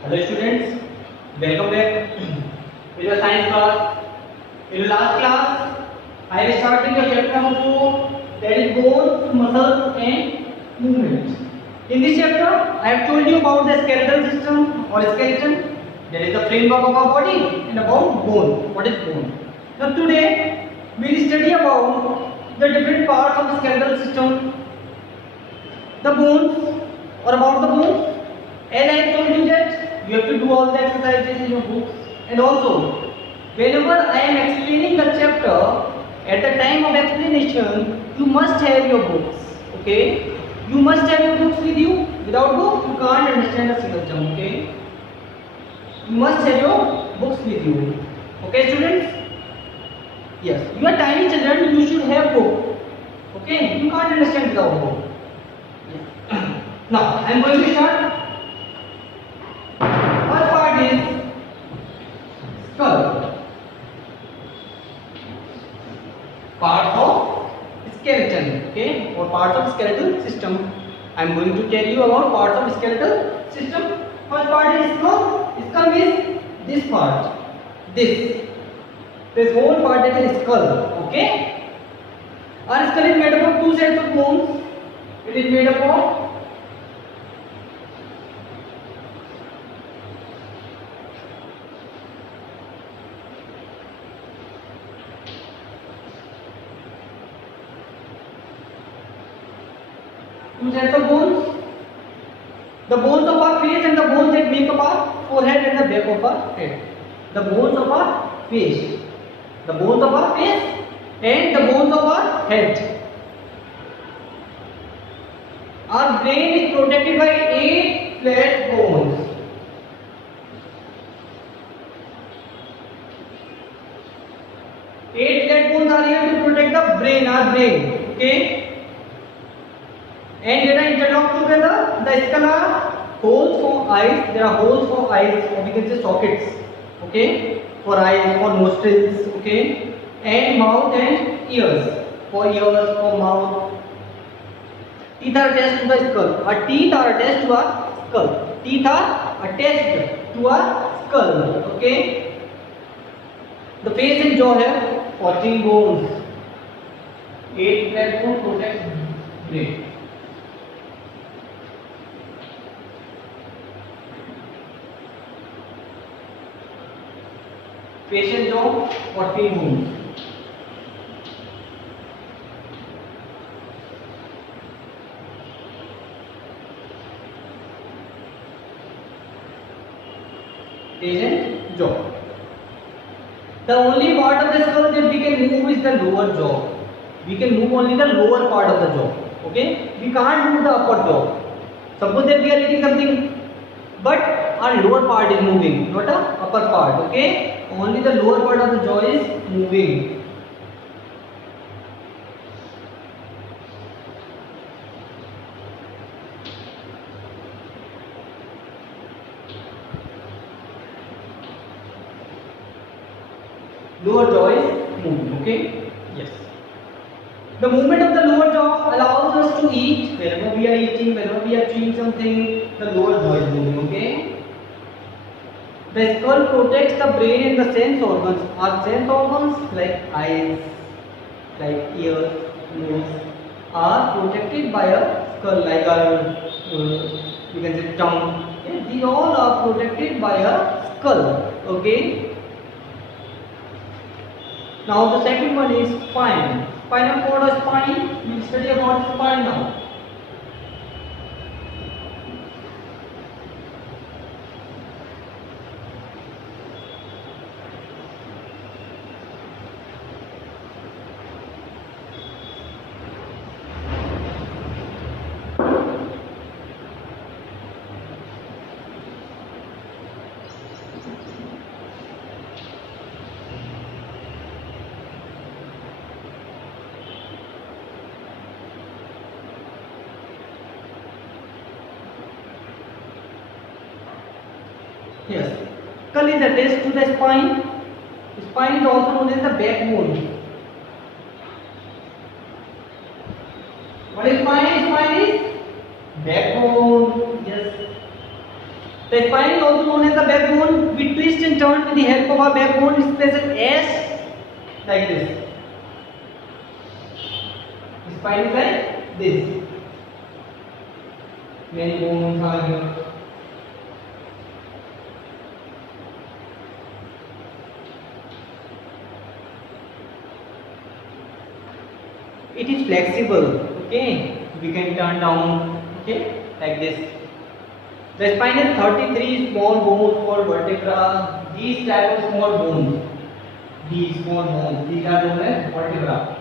Hello students, welcome back to your science class. In the last class, I have started the chapter number 4, that is bones, muscles and movements. In this chapter, I have told you about the skeletal system or skeleton, that is the framework of our body, and about bone. What is bone? Now today, we will study about the different parts of the skeletal system, the bones or about the bones. As I have told you that you have to do all the exercises in your books, and also whenever I am explaining the chapter, at the time of explanation you must have your books. Okay, you must have your books with you. Without book you can't understand a single term. Okay, you must have your books with you. Okay students, yes, you are tiny children, you should have book. Okay, you can't understand without book. Yeah. Now I am going to start. First part is skull. Parts of skeleton, okay, or parts of skeletal system. I am going to tell you about parts of skeletal system. First part is skull. Skull is this part. This whole part is skull. Okay. Our skull is made up of two sets of bones. It is made up of two sets of bones. The bones of our face and the bones that make up our forehead and the back of our head. The bones of our face. The bones of our face and the bones of our head. Our brain is protected by 8 flat bones. Eight flat bones are here to protect the brain, our brain. Okay. And they are interlocked together. The skull are holes for eyes. There are holes for eyes, or we can say sockets. Okay, for eyes, for nostrils. Okay, and mouth and ears. For ears, for mouth. Teeth are attached to the skull. Our teeth are attached to our skull. Teeth are attached to our skull. Okay. The face and jaw have 14 bones. 8 flat bones protect brain. Face and jaw, 14 bones. Face and jaw. The only part of the skull that we can move is the lower jaw. We can move only the lower part of the jaw. Okay? We can't move the upper jaw. Suppose that we are eating something, but our lower part is moving, not the upper part. Okay? Only the lower part of the jaw is moving. Lower jaw is moving. Okay? Yes. The movement of the lower jaw allows us to eat. Whenever we are eating, whenever we are chewing something, the lower jaw is moving. Okay? The skull protects the brain and the sense organs. Our sense organs like eyes, like ears, nose are protected by a skull, like our you can say tongue. Okay? These all are protected by a skull. Okay. Now the second one is spine. Spinal cord or spine. We will study about spine now. Yes, skull is attached to the spine. Spine is also known as the backbone. What is spine? Spine is backbone. Yes. The spine is also known as the backbone. We twist and turn with the help of our backbone. It's placed S like this. The spine is like this. Many bones are here. It is flexible. Okay, we can turn down. Okay, like this. The spine has 33 small bones called vertebra. These type of small bones, these small bones, these are known as vertebra.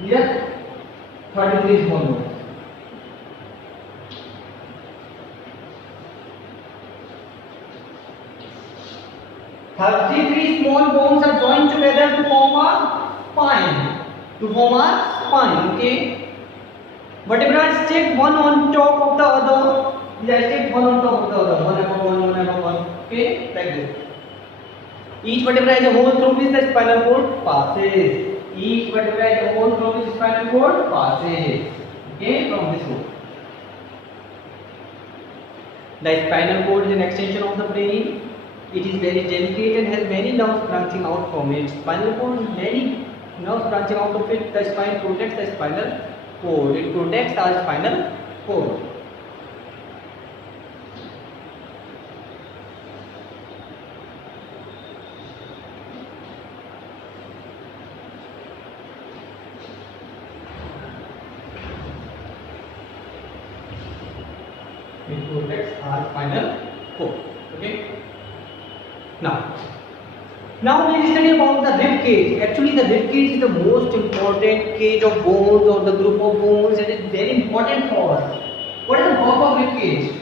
These are 33 small bones. Thirty-three small bones are joined together to form a spine. Okay. Vertebrae are stacked one on top of the other. These are stacked one on top of the other. One above one, one above one. Okay, like this. Each vertebra is a hole through which the spinal cord passes. Each vertebra is a hole through which the spinal cord passes. Okay, from this hole. The spinal cord is an extension of the brain. It is very delicate and has many nerves branching out from it. Spinal cord has many nerves branching out of it. The spine protects the spinal cord. It protects our spinal cord. It protects our spinal cord. Okay. Now we will study about the rib cage. Actually, the rib cage is the most important cage of bones or the group of bones. It is very important for us. What is the work of rib cage?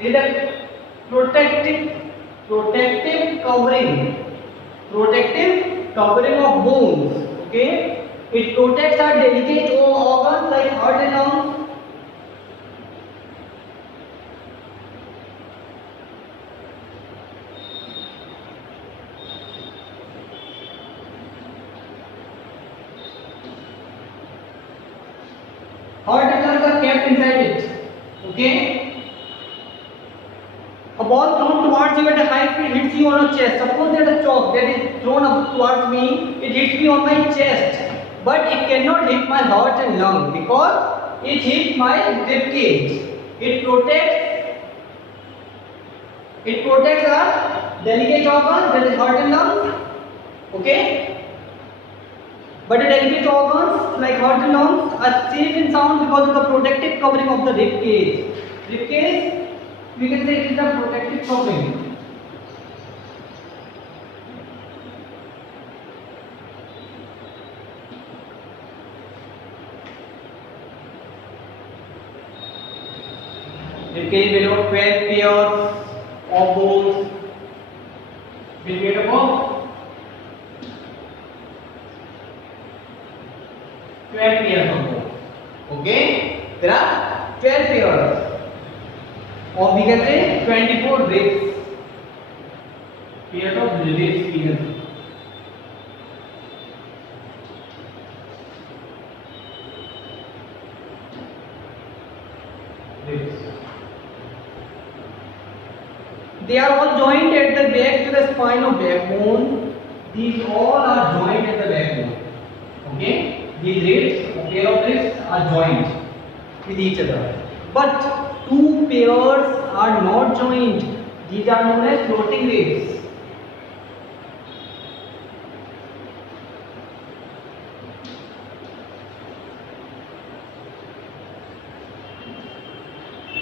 It is a protective covering of bones. Okay, it protects our delicate organs like heart and lungs. Heart and lungs are kept inside it. Okay. A ball thrown towards you at a high speed hits you on your chest. Suppose that a chalk that is thrown up towards me, it hits me on my chest, but it cannot hit my heart and lung because it hit my rib cage. It protects our delicate organs, that is heart and lungs. Okay, but the delicate organs like heart and lungs are safe and sound because of the protective covering of the rib cage. Rib cage, we can say it is the protective covering. Rib cage made of 12 pairs of bones. Will made of 12 pairs of bones. Okay, there are 12 pairs. Or we can say 24 ribs. Pairs of ribs we can say. Ribs. They are all joined at the back to the spine of backbone. These all are joined at the backbone. Okay? These ribs, a pair of ribs are joined with each other. But two pairs are not joined. These are known as floating ribs.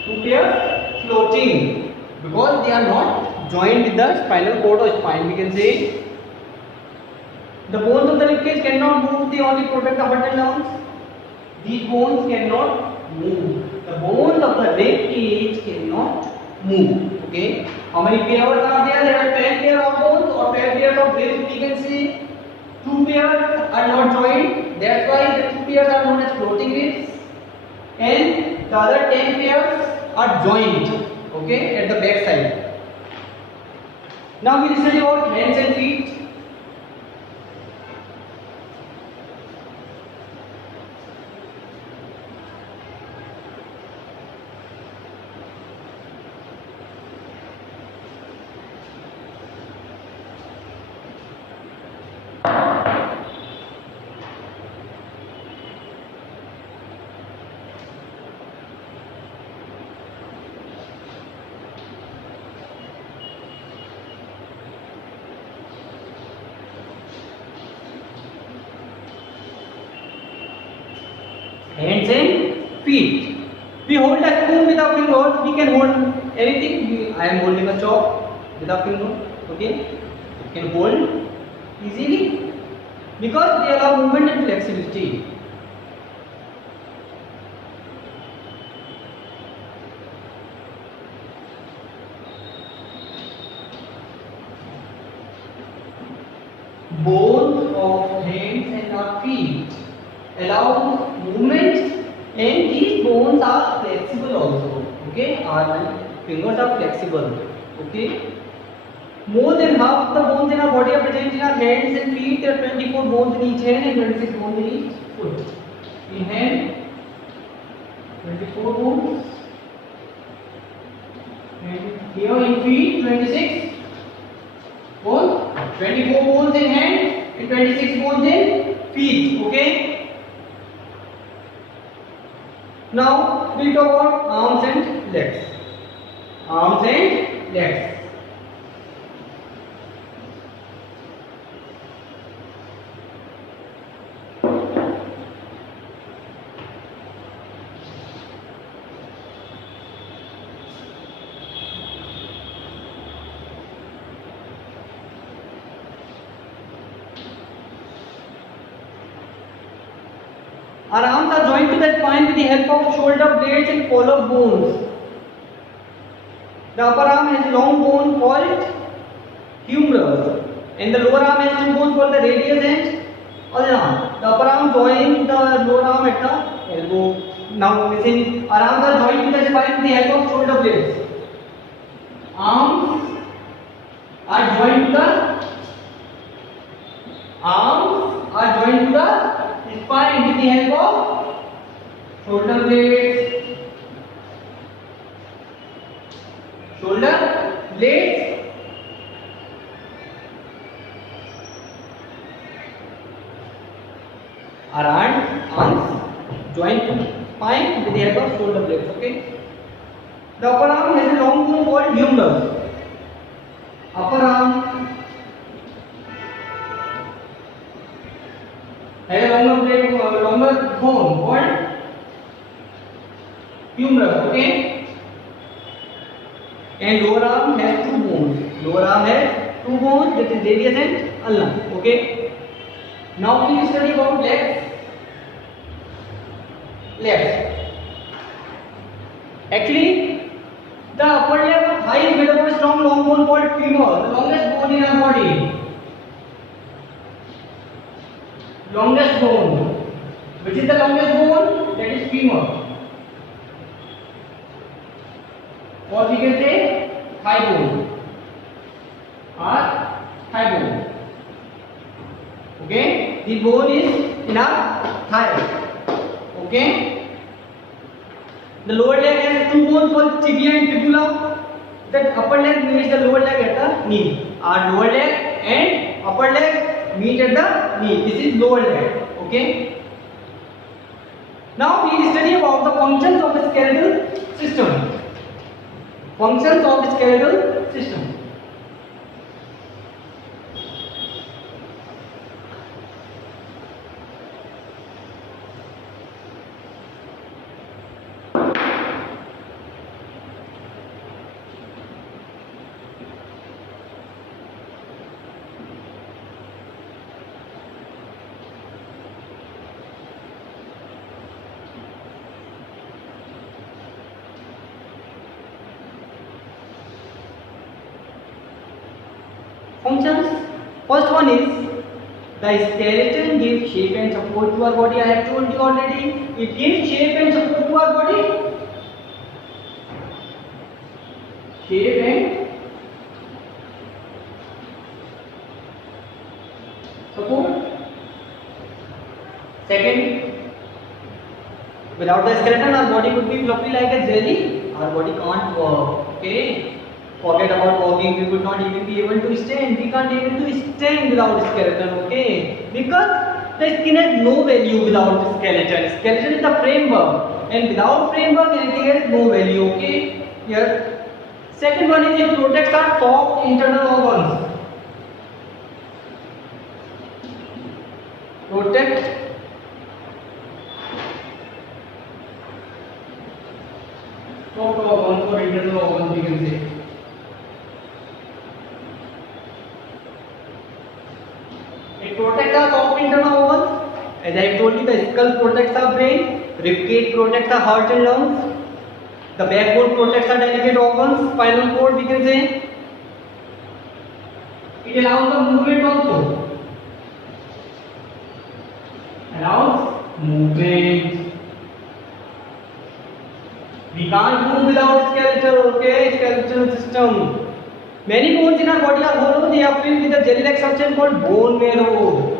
Two pairs floating because they are not joined with the spinal cord or spine. We can say The bones of the ribcage cannot move, they only protect the button downs. These bones cannot move. The bones of the ribcage cannot move. Okay. How many pairs are there? There are 10 pairs of bones or 10 pairs of ribs. We can say 2 pairs are not joined. That's why the 2 pairs are known as floating ribs. And the other 10 pairs are joined. Okay, at the back side. Now we will study about hands and feet. Hands and feet. We hold a spoon with our fingers. We can hold anything. I am holding a chalk with a finger. Okay, you can hold easily because they allow movement and flexibility. Both of hands and our feet allow movement, and these bones are flexible also. Okay, our fingers are flexible. Okay, more than half the bones in our body are present in our hands and feet. There are 24 bones in each hand and 26 bones in each foot. In hand, 24 bones, and here in feet, 26 bones. 24 bones in hand and 26 bones in feet. Okay. Now we'll talk about arms and legs. Arms and legs. Our arms are joined to the spine with the help of shoulder blades and collar bones. The upper arm has a long bone called humerus, and the lower arm has two bones called the radius and ulna. The upper arm joins the lower arm at the elbow. Now, listen, our arms are joined to the spine with the help of shoulder blades. Arms are joined to the spine with the help of shoulder blades. Our arms joined to spine with the help of shoulder blades. Okay. The upper arm has a long bone called humerus. Upper arm has a longer bone called humerus. Okay. And lower arm has two bones. That is radius and ulna. Okay. Now we will study about legs. Actually, the upper leg of thigh is made up of a strong long bone called femur, the longest bone in our body. Longest bone. Which is the longest bone? That is femur. Or we can say thigh bone. Okay, the bone is in our thigh. Okay. The lower leg has two bones called tibia and fibula. The upper leg meets the lower leg at the knee. Our lower leg and upper leg meet at the knee. This is lower leg. Okay. Now we will study about the functions of the skeletal system. Functions of the skeletal system. functions. First one is the skeleton gives shape and support to our body. I have told you already. It gives shape and support to our body. Shape and support. Second, without the skeleton, our body would be fluffy like a jelly. Our body can't work. Okay. Forget about walking. We would not even be able to stand. We can't able to stand without skeleton. Okay. Because the skin has no value without skeleton. Skeleton is the framework, and without framework, anything has no value. Okay. Here. Second one is it protects our soft internal organs. Protect soft organs or internal organs, we can say. It protects our soft internal organs. As I told you, the skull protects our brain, ribcage protects our heart and lungs, the backbone protects our delicate organs, spinal cord, we can say. It allows the movement also. Allows movement. We can't move without skeletal, okay? Skeletal system. Many bones in our body are hollow. They are filled with a jelly-like substance called bone marrow.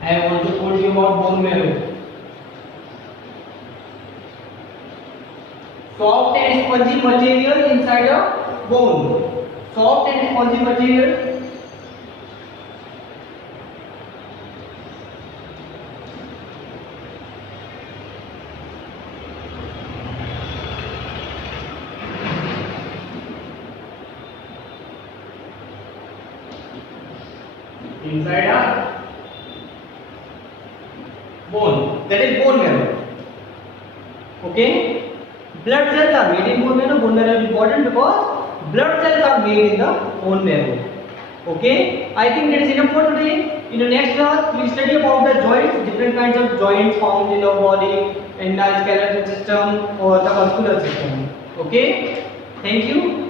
I have also told you about bone marrow. Soft and spongy material inside a bone. Soft and spongy material. Inside a bone, that is bone marrow. Okay, blood cells are made in bone marrow. Bone marrow is important because blood cells are made in the bone marrow. Okay, I think that is enough for today. In the next class, we will study about the joints, different kinds of joints found in our body, in the skeletal system or the muscular system. Okay, thank you.